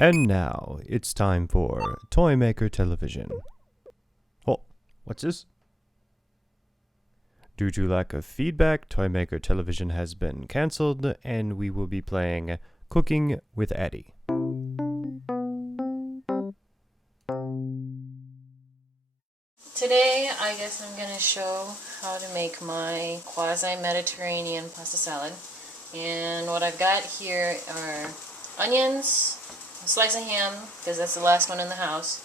And now it's time for Toy Maker Television. Oh, what's this? Due to lack of feedback, Toy Maker Television has been cancelled, and we will be playing Cooking with Addie. Today, I guess I'm going to show how to make my quasi-Mediterranean pasta salad. And what I've got here are onions, a slice of ham, because that's the last one in the house,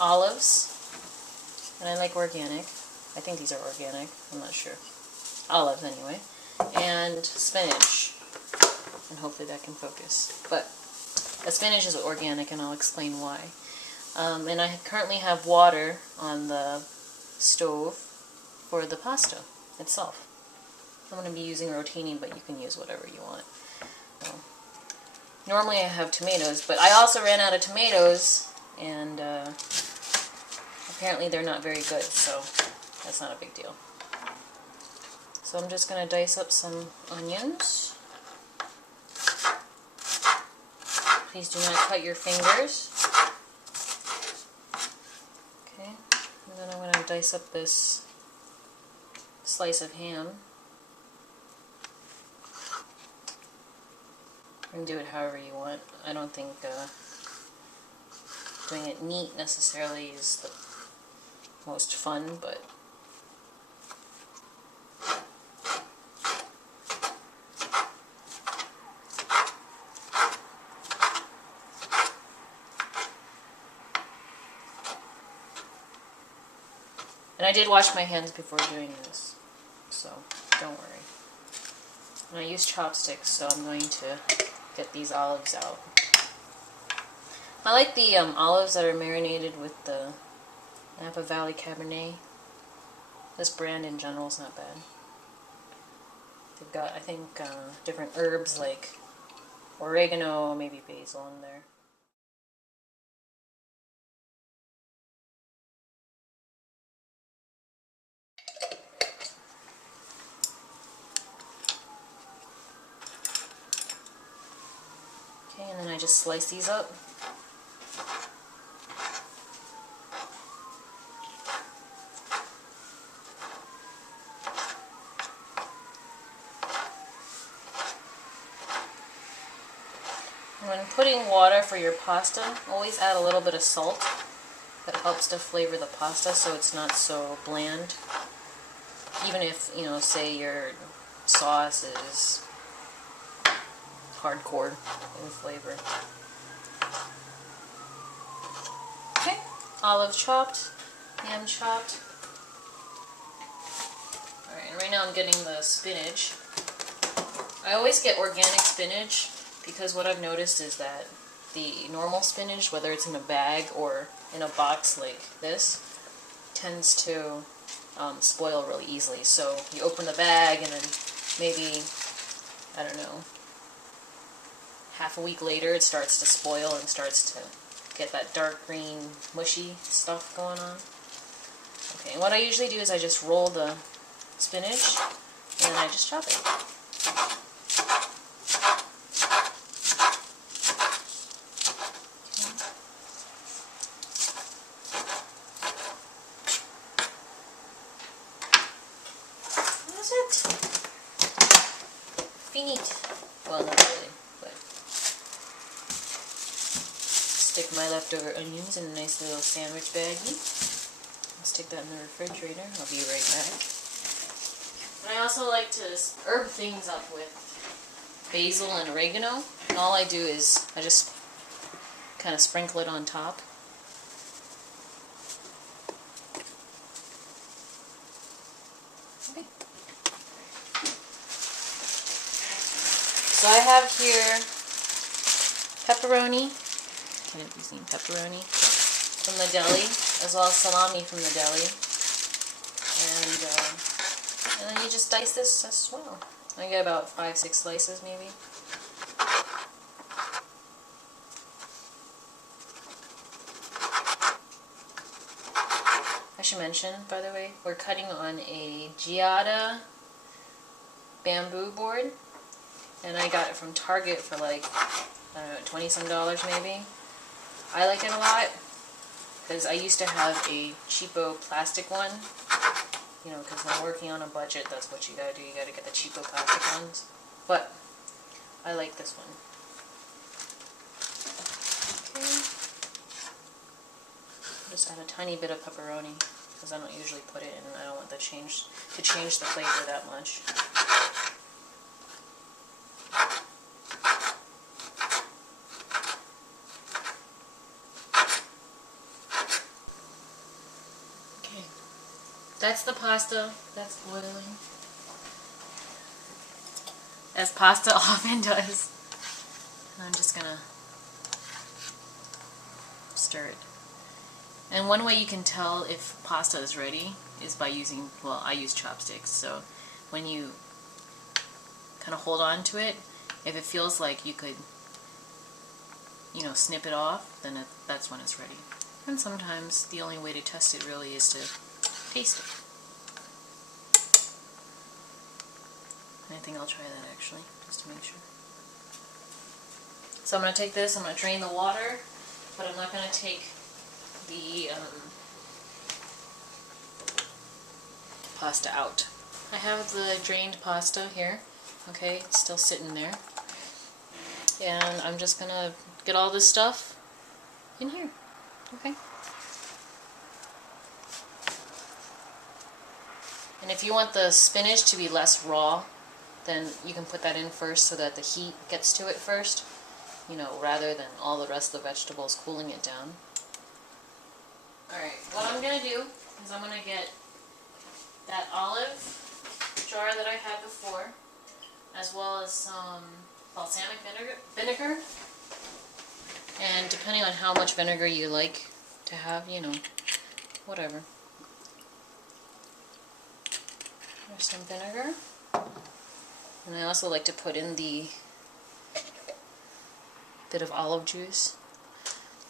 olives, and I like organic. I think these are organic, I'm not sure. Olives anyway. And spinach. And hopefully that can focus. But the spinach is organic, and I'll explain why. And I currently have water on the stove for the pasta itself. I'm going to be using rotini, but you can use whatever you want. So, normally I have tomatoes, but I also ran out of tomatoes, and apparently they're not very good, so that's not a big deal. So I'm just going to dice up some onions. Please do not cut your fingers. Okay, and then I'm going to dice up this slice of ham. You can do it however you want. I don't think doing it neat necessarily is the most fun, but and I did wash my hands before doing this, so don't worry. And I use chopsticks, so I'm going to get these olives out. I like the olives that are marinated with the Napa Valley Cabernet. This brand in general is not bad. They've got, I think, different herbs like oregano, maybe basil in there. Okay, and then I just slice these up. When putting water for your pasta, always add a little bit of salt. That helps to flavor the pasta so it's not so bland. Even if, you know, say your sauce is hardcore in flavor. Okay, olive chopped, ham chopped. Alright, and right now I'm getting the spinach. I always get organic spinach because what I've noticed is that the normal spinach, whether it's in a bag or in a box like this, tends to spoil really easily. So you open the bag and then maybe, I don't know, half a week later it starts to spoil and starts to get that dark green mushy stuff going on. Okay, and what I usually do is I just roll the spinach and then I just chop it. Finite. Well, not really, but stick my leftover onions in a nice little sandwich baggie. Stick that in the refrigerator. I'll be right back. And I also like to herb things up with basil and oregano. And all I do is I just kind of sprinkle it on top. Okay. So I have here pepperoni, I didn't use pepperoni, from the deli, as well as salami from the deli. And then you just dice this as well. I get about 5-6 slices maybe. I should mention, by the way, we're cutting on a Giada bamboo board. And I got it from Target for like I don't know, 20 some dollars maybe. I like it a lot because I used to have a cheapo plastic one. You know, because when working on a budget, that's what you gotta do. You gotta get the cheapo plastic ones. But I like this one. Okay. Just add a tiny bit of pepperoni because I don't usually put it in. I don't want to change the flavor that much. Okay, that's the pasta. That's boiling, as pasta often does. And I'm just gonna stir it. And one way you can tell if pasta is ready is by using, well, I use chopsticks, so when you kind of hold on to it, if it feels like you could, you know, snip it off, then that's when it's ready. And sometimes the only way to test it really is to taste it. And I think I'll try that actually, just to make sure. So I'm going to take this, I'm going to drain the water, but I'm not going to take the pasta out. I have the drained pasta here. Okay, it's still sitting there. And I'm just going to get all this stuff in here. Okay. And if you want the spinach to be less raw, then you can put that in first so that the heat gets to it first, you know, rather than all the rest of the vegetables cooling it down. Alright, what I'm going to do is I'm going to get that olive jar that I had before, as well as some balsamic vinegar. And depending on how much vinegar you like to have, you know, whatever. There's some vinegar. And I also like to put in the bit of olive juice.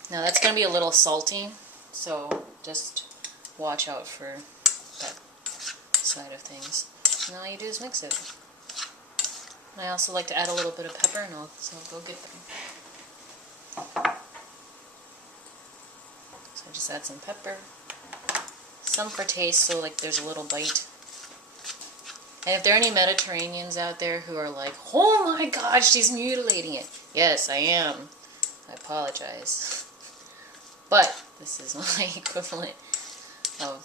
Now that's going to be a little salty, so just watch out for that side of things. And all you do is mix it. And I also like to add a little bit of pepper, and so I'll go get them. So just add some pepper. Some for taste, so like there's a little bite. And if there are any Mediterraneans out there who are like, oh my gosh, she's mutilating it. Yes, I am. I apologize. But this is my equivalent of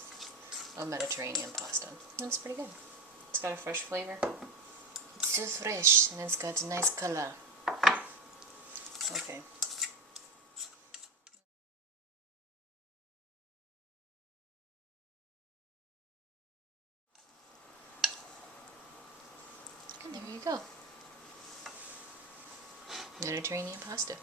a Mediterranean pasta. And it's pretty good. It's got a fresh flavor. It's so fresh, and it's got a nice color. Okay. And there you go. Mediterranean pasta.